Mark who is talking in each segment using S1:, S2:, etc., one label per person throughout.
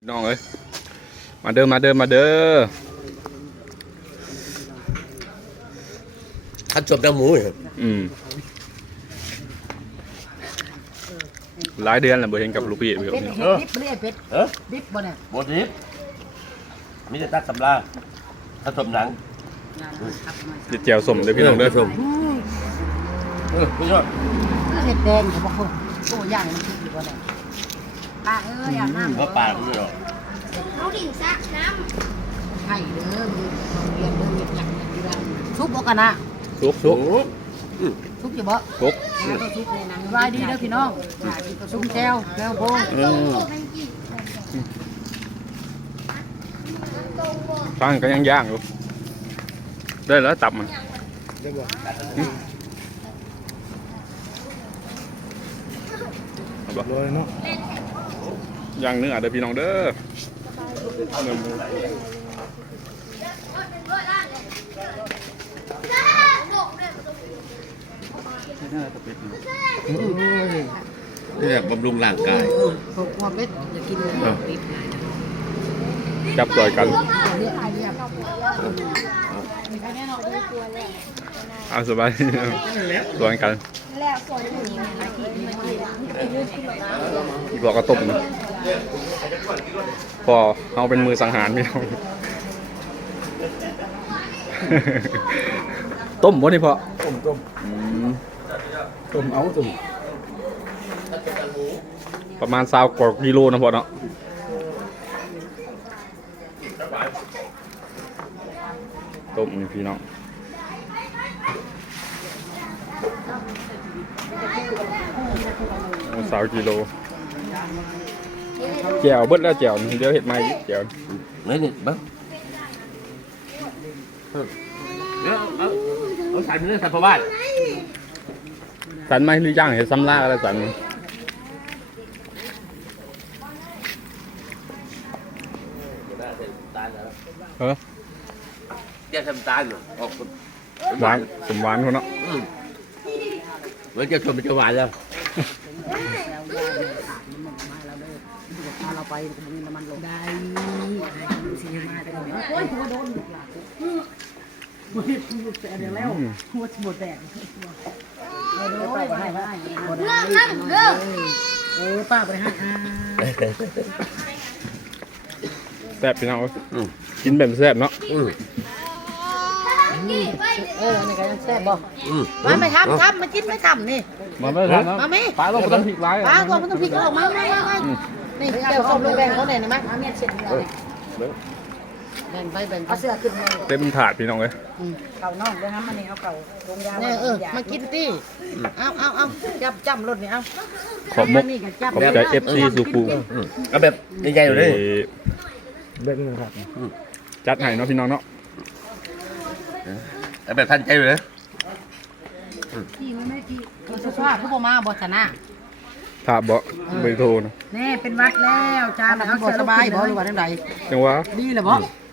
S1: น้องเอ้ยมาเด้อมาเด้อมาเด้อ
S2: ท่านจบน้ำหมู
S1: หลายเดือนแล้วบ่เห็นกับลูกพี่เดี๋ยว
S3: เป็ด
S1: นี้
S3: เห็ดดิบบ่ได้เป็ดดิบบ่เนี่ย
S2: บดนี้มีแต่ตักสำลาถ้าจบหนัง
S1: จิตแจ่วสมเด้อพี่น้องเด้อ
S2: พี่ชอบ
S3: เห็ดแดงเขาบอกโอ้ย่างมันคิดอยู่บ่เนี่ยป้าเอ้ยอาบน้ำ
S2: ว่าปลาพี่ชอบ
S4: เอาดินซักน้
S3: ไข่เด้อมีโรงเรียนเด้อมีหลังอยู่ได้ซุปบ่กันนะ
S1: สุกสุก
S3: ซุปอยู่บ่
S1: สุก
S3: ซุปในหนังสบายดีเด้อพี่น้องซุปแก้วโพง
S1: ตั้งก็ยังย่างอยู่ได้แล้วตับมันเอาบ่ย่างเนื้อเด้อพี่น้องเด้อเนื้อหมู
S4: ำ
S2: นี่แบบบำรุงร่างกาย
S3: พวกหัวเป็ดจะกินเลยเป็ด
S1: จับต่อยกันเอาสบายต่อยกันอีบอกก็ตบนะพอเอาเป็นมือสังหารพี่น้อง ต้มวะนี่พอต้มเอาต้มประมาณ20 กว่ากิโลนะพอเนาะต้มนี่พี่น้อง20 กิโลแจ่วเบิดแล้วแจ่วนี่เดี๋ยวเห็ดไหมแจ่ว
S2: นี่นี่บ้างเอาใส่ไปเลยใส่พอบ้าน
S1: สันไหมหรือย่างเห็ดซ้ำล่าอะไรสันเออ
S2: แยกทำตาลออก
S1: หวานสมหวานเขาเนาะ
S2: เหมือนจะชมเป็นจะหวานแล้ว
S3: เราไปมีน้ำมันลงได้สิมาแต่ก็โอ้ยหัวโดนลูกหลานหัวแตกแล้วหัวแตกโดนไปให้ป้าไปให้
S1: แซ่บพี่น้องกินแบบแซ่บเนาะ
S3: นี่นี่ก็ยังแซ่บบ่มาไม่ทำมากินไม่ทำนี่
S1: มาไม่ทันนะปลาต้องพริกร้าย
S3: ป้าตัวมันต้องพริกออกมานี่เดี๋ยวส้มลูกแบ่งเขาเนี่ยนะมั้ยเมียเช็ดแบ่งไปแบ่งเอาเสื้อขึ้นมา
S1: เต็มถาดพี่น้องเลย
S3: เข่านอกด้วยนะมันนี่เอาเข่าลงยาเนี่ยมากินตีเอาจับรถนี่เอา
S1: ขอบมกขอบใจ FC สุกู
S2: เอาแบบใหญ่ๆอยู่เลย
S1: เล่นนะครับจัดให้เนาะพี่น้องเนาะ
S2: เอาแบบทันใจอยู่เลย
S3: กี่มันไม่กี่สุภาพผู้บ่มาบ่ชนะ
S1: ถาบ่เบอร์โทรนะ
S3: แน่เป็นวัดแล้วจานเขาสบายบ่หรือว่าจังได
S1: จังหวะ
S3: ดีแล้วบ่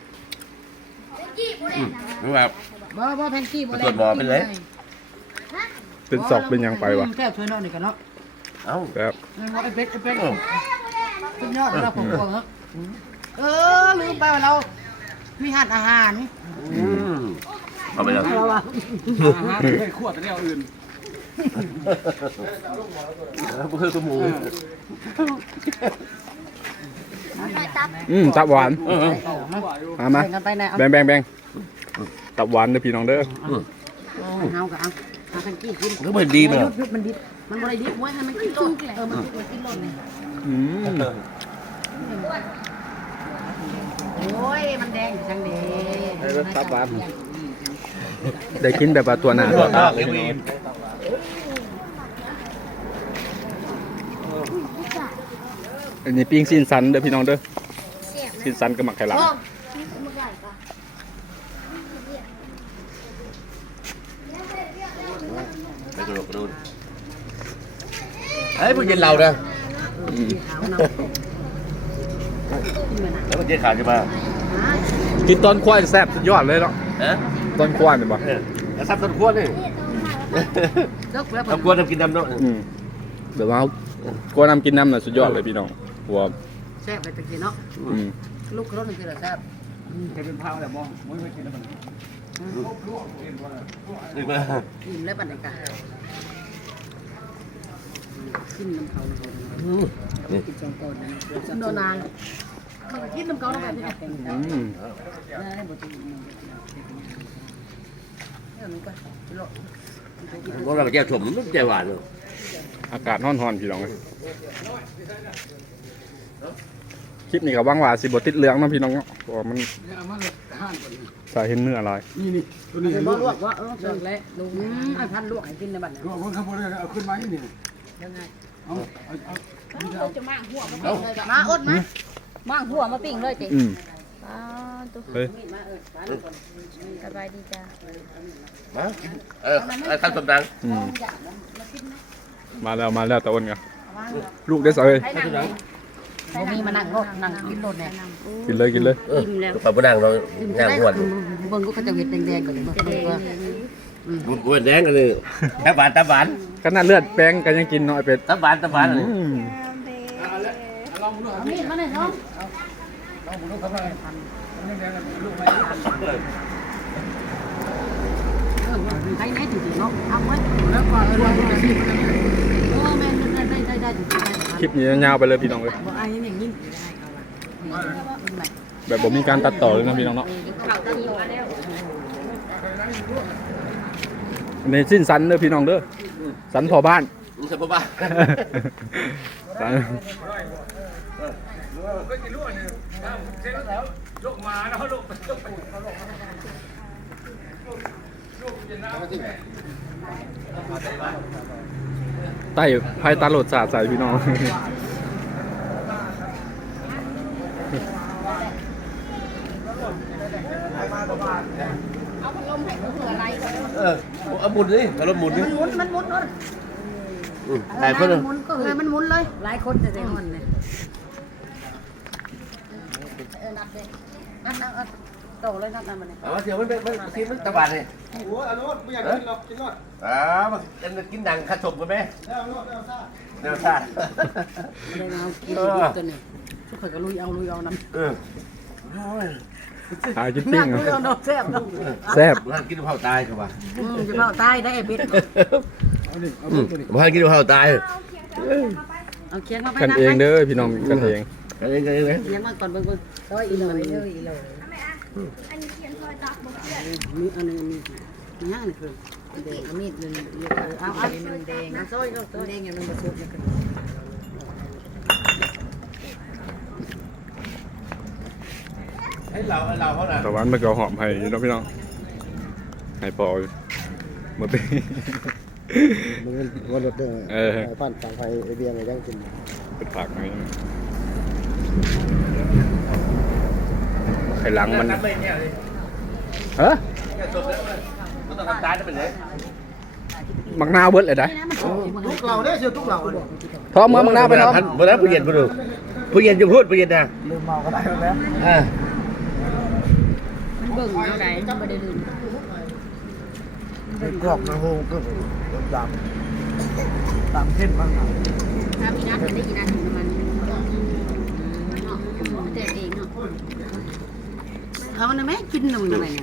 S2: รู้แบบ
S3: บ่แพนกี้บ่
S2: ส่วนบ่อเป็นไร
S1: เป็นศอกเป็นหยังไปวะ
S3: แก้วช่วยน้องนี่กันเนาะ
S2: เอ้า
S1: แบบ
S3: ไอ้เป็ดสุดยอดเราผมกลัวเหรอลืมไปว่าเรามีหันอาหาร
S2: เอาไปแล้ว
S3: เราอะ
S1: ให้ขวดแต่แนวอื่น
S2: เพื่อสมู
S1: ตับหวานมา
S3: แบ่งกันไปไหนเอา
S1: แบ่งตับหวานเด้อพี่น้องเด้อ
S3: เอากับเอาแพนกี้กิน
S2: ก็เหมือนดีมั้ย
S3: ยุดมันดิบมันบ่ได้ดิบไว้ให้มันกินต้นมันกินต้นนี่โอ้ยมันแดงจังเด้
S1: ได้กินแบบว่าตัวหน้าตัวตาเลยพี่น้องอันนี้ปิ้งซีนสันเด้อพี่น้องเด้อซีนสันกับหมักไข่หลาม
S2: ไปกระโดดกระโดดเฮ้ยพวกเย็นเรานะแล้วมันเย็นขาดใช่ไหม
S1: กินตอนควายแซ่บสุดยอดเลยเนาะ
S2: ฮะ
S1: ตอนควายเนี่ยบ่
S2: แล้วซับต้นขั้วนี่ทำขั้วทำกินน้ำเนาะ
S1: แบบว่า กลัวนำกินน้ำน่ะสุดยอดเลยพี่น้องหัว
S3: ซ่บไปตะกี้เนาะ
S1: อืม
S3: ลูกกระโดดนึงคือแซ่บ
S5: จะเป็นพาวแต่มองไม่กินแล้วมัน
S2: นี่มา
S3: อิ่มแล้วปันกากินน้ำเขา
S2: นี่
S3: กินสองก้อนนะโดนนางกินน้ำเขาแล้วกัน
S1: อืม
S3: ได้บ่ถึงมันก็โล
S2: เพราะเราแก้วชมมันแก้วหวานเลย
S1: อากาศร้อนๆพี่น้องเอ้ยคลิปนี้ก็หวังว่าสิบ่ติดเหลืองเนาะพี่น้องเนาะเพราะว่ามัน
S5: เอามาเลยห้านก่อน
S1: สายเห็นเนื้ออะไร
S5: นี่ตัวนี้
S3: บ่
S5: ล
S3: ล
S5: ว
S3: ว
S5: ก
S3: กว่าเลิกแล้วลุงไอ้พันลวกให้กินในบัดนี้
S5: ลวกคนข้าวโพดเอาขึ้นมานี่นี่
S3: ยังไง
S5: เอา
S4: จะมาหัวมา
S2: เอา
S3: มาอดมา
S4: มางหัวมาปิ้งเลยจิ
S1: อืม
S4: ป้าตุ๊
S1: เฮ้ย
S3: มาก่อน
S4: สบายดีจ้า
S2: มากินข้าวต้มดัง
S1: อืมมาแล้วตะอ้นกันลูกได้สะเอ้ย
S3: ให้นั่งบ่มีมานั่งรถนั่งกินรถแน่
S1: กินเลย
S4: อิ่มแล้ว
S2: ปลาบุญนางเราย่างหวาน
S3: เบิ่งก็เขาจะเห็ดแดงๆกันเลย
S4: จะได้
S2: บุญแดงกันเลยตาหวานตาหวาน
S1: ขนาดเลือดแป้งก็ยังกินเนาะไอ้เป็ด
S2: ตาหวานตาหวาน
S1: อืม
S3: มีดมาหน่อยน้อง
S5: เอาบุญลูกเขาไปมันยังลูกไม่
S3: ให้แน่จริงๆเนาะเอาไว้
S5: แล้วปลาเออเราจะซีมัน
S3: แม่ได้จริง
S1: คลิปนี้ยาวไปเลยพี่น้องเลย
S3: บ่ไอ้อย่างนี้ได้เอาละ
S1: แบบผมมีการตัดต่อเลยนะพี่น้องเนาะ
S4: ข่าวตะหิวมาแล้ว
S1: ในสิ้นสันเด้อพี่น้องเด้อสันพอบ้าน
S2: มึงจะบ้า
S1: สัน
S5: ก็จะลวกเนี่ยเสร็จแล้วลูกมาแล้วลูก
S1: ใต้ภายตาโหลดสาดใส่พี่น้อง
S4: เอาพัดลมให้กูเผื่ออะไรก่อน
S2: เอาหมุนนี่เอารถหมุนนี่
S3: มันหมุน
S2: หลายคน
S3: มันหมุนก็เลยมันหมุนเลยหลายคนจะได้ฮอนเลยนับเลยนับโตเลยนับมันเลย
S2: เอาเดี๋ยวมันทีมันตะหวานเลย
S5: โอ้อารมณ์ไม่อยากกินหรอกกินรอด
S2: มันกินดังข้าชมกันไหม
S5: แล้วรอดแล้วซ่า
S2: แนวซา
S3: ไม่ได้เอากินตัวนี้ทุกคนก็ลุยเอาน้ำ
S1: หากินปิ้ง
S3: ลุยเอาน้ำแซ่บ
S1: แซ่บ
S2: มันกินเผาตายครับว่า
S3: จะเผาตายได้ไอ้เป็ด
S5: เอาดิเอาตัวนี้
S2: มันกินเผาตาย
S3: เอาเคียงมาไป
S1: กันเองเด้อพี่น้องกันเอง
S2: กันเองกันเองเลย
S3: เคียงมาก่อนเบิ่งร้อยอีเลยอีเลย
S4: อันนี้เขียนซอยตักบอกเพื่อน
S3: มีอันนึงมีย่างนี่คือแดงมีดนึงเอามันแดงซอยก็แดงอย่างนึงมาซุปนี่คือ
S2: ให้เราเขาน่ะ
S1: ตะวันมันก็หอมให้อยู่เนาะพี่น้องให้พออยู่มาเป็น
S5: มันวันรถเด้อผ่านฝั่งไทยไอเบียงไงยังกิน
S1: เป็นผักอะไรอย่างเงี้ยไข่หลังมัน
S2: ทำไม่เนี่ยเลย
S1: ฮะ
S2: มันต้องทำตายจะเป็นไง
S1: มักนาวเบิดเลยได้
S5: ทุกเราได้เชียวทุกเรา
S1: ท้อมมักนาวไปท้อม
S2: เมื่อนั้นผู้เย็นผู้ดูผู้เย็นจะพูดผู้เย็นนะ
S5: ลืมเมาก็ได้แล้ว
S3: มันเบิ่งเอาได้บ่ได้ลืม
S5: เป็นกรอบนะโฮก็ดำตามเส้นบ้างครับ
S3: ถ้ามีนัดได้กี่นัดประมาณนี้เนาะแต่เองเนาะเขาน่ะแม่กินหนุ่มทำไมเนี่ย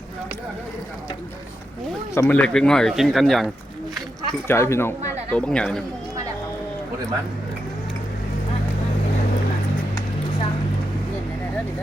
S1: สำมันเล็กเล็กน้อยก็กินกันอย่างจุใจพี่น้องตัวบักใหญ่เนี่ย
S2: ผู้เด็มัน
S3: เนี่ยเด้อ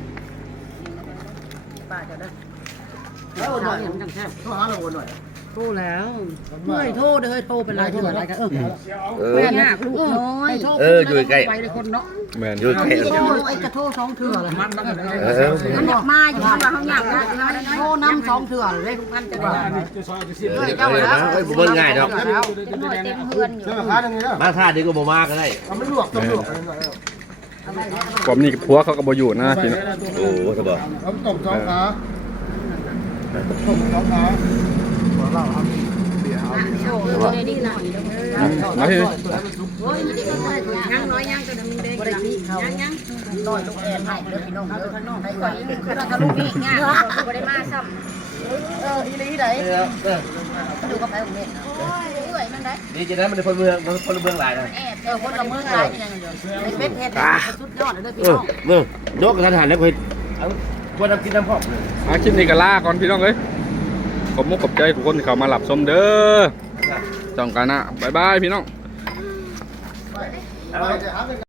S3: ป้าจะเด้อแล้วหน่อยมันจังแซ่บ
S5: โทรหาเราหน่อย
S3: โทรแล้วเมื่อยโทรเด้อโทรเป็นไรโทรอะไรกันแม่ยากลูกน้อยไปเลยคนเนาะ
S1: แมน
S2: อยู่ใกล้
S3: โทรไอ้กระโทร2เทื่อเลยมัน
S2: มัน
S3: อยากมาอยู่มันว่าเขาอยากนะโทรน้ำ2เทื่อเลยทุกท่านจะได้
S5: จะซอยจะซี
S2: เบิ่งง่ายดอก
S4: เต็มหน่อยเต็มเพื่อนอยู่
S5: เชื่อค้าตรงนี้นะ
S2: มาท่าดีก็บ่มาก็ได้
S5: เอาไม่ลวกต้องลวกอะไรหน่อย
S1: ผมนี่ผัวเขาก็บ่อยู่นะพี่น้อง
S2: โอ้สบาย
S5: เอาต้มสองขาต้มสองขาหัวเราครับเบียร์เอา
S4: โชว์เลยดิหน่อย
S1: มาพี่
S3: โอ้ยนี่ก็ได้ยังน้อยยังจะนึงเด็กยังน้อยลูกแอนให้เด้อพี่น้องเด้อข้างนอกให้ก่อนขนาดทะลุนี่ง่ายบ่ได้มาซ้ำอีหลีไดดูกับไผของแม่เอ้ยมันได้
S2: นี่จะได้มันเป็นคนเมืองหลายนะ
S4: แอบ
S3: คนละเมืองหลายอย่างเดียวไอ้เป็ดเฮ็ดสุดยอดเลยพี่น้อง
S2: เมืองยกกระทันหันแล้วเห็ดเอาควรทำกินน้ำพอกเลย
S1: คลิปนี้ก็ลาก่อนพี่น้องเอ้ยขอบมุกขอบใจทุกคนที่เข้ามาหลับชมเด้อจ้องกันนะบ๊ายบายพี่น้อง
S5: ไปเดี๋ยวหา